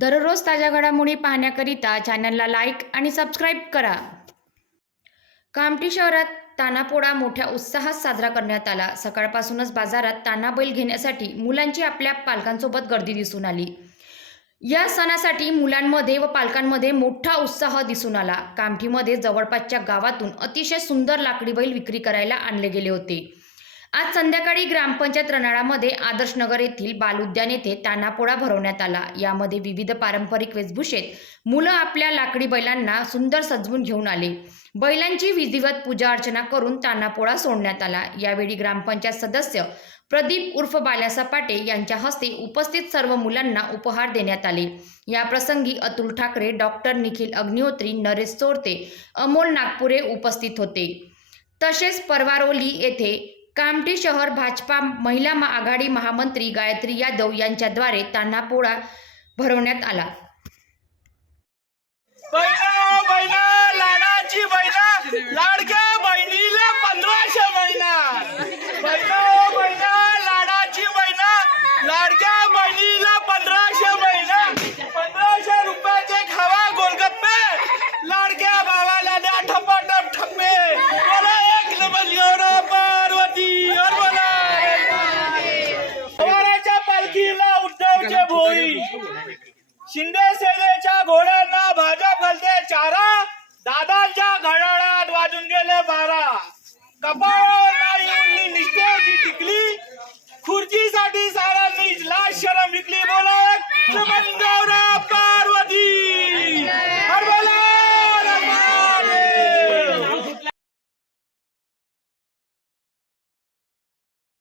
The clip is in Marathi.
दररोज ताज्या घडामोडी पाहण्याकरिता चॅनलला लाईक आणि सबस्क्राईब करा. कामठी शहरात तानापोळा मोठ्या उत्साहात साजरा करण्यात आला. सकाळपासूनच बाजारात ताना बैल घेण्यासाठी मुलांची आपल्या पालकांसोबत गर्दी दिसून आली. या सणासाठी मुलांमध्ये व पालकांमध्ये मोठा उत्साह दिसून आला. कामठीमध्ये जवळपासच्या गावातून अतिशय सुंदर लाकडी बैल विक्री करायला आणले गेले होते. आज संध्याकाळी ग्रामपंचायत रनाळामध्ये आदर्शनगर येथील बालउद्यान येथे तानापोळा भरवण्यात आला. यामध्ये विविध पारंपरिक वेशभूषेत मुलं आपल्या लाकडी बैलांना सुंदर सजवून घेऊन आले. बैलांची विधिवत पूजा अर्चना करून तानापोळा सोडण्यात आला. यावेळी ग्रामपंचायत सदस्य प्रदीप उर्फ बाल्यासा पाटे यांच्या हस्ते उपस्थित सर्व मुलांना उपहार देण्यात आले. या प्रसंगी अतुल ठाकरे डॉक्टर निखिल अग्निहोत्री नरेश चोरते अमोल नागपुरे उपस्थित होते. तसेच परवारोली येथे कामठी शहर भाजपा महिला आघाडी महामंत्री गायत्री यादव यांच्याद्वारे त्यांना पोळा भरवण्यात आला. लाडक्या बहिणीला पंधराशे महिना लाडक्या शिंदे सेनेच्या घोड्यांना भाजप घालते चारा. दादांच्या घड्याळात वाजून गेले बारा. कपाळावर नाही निष्ठे निष्ठेची टिकली. खुर्चीसाठी साऱ्यांनी लाज शरम विकली बोला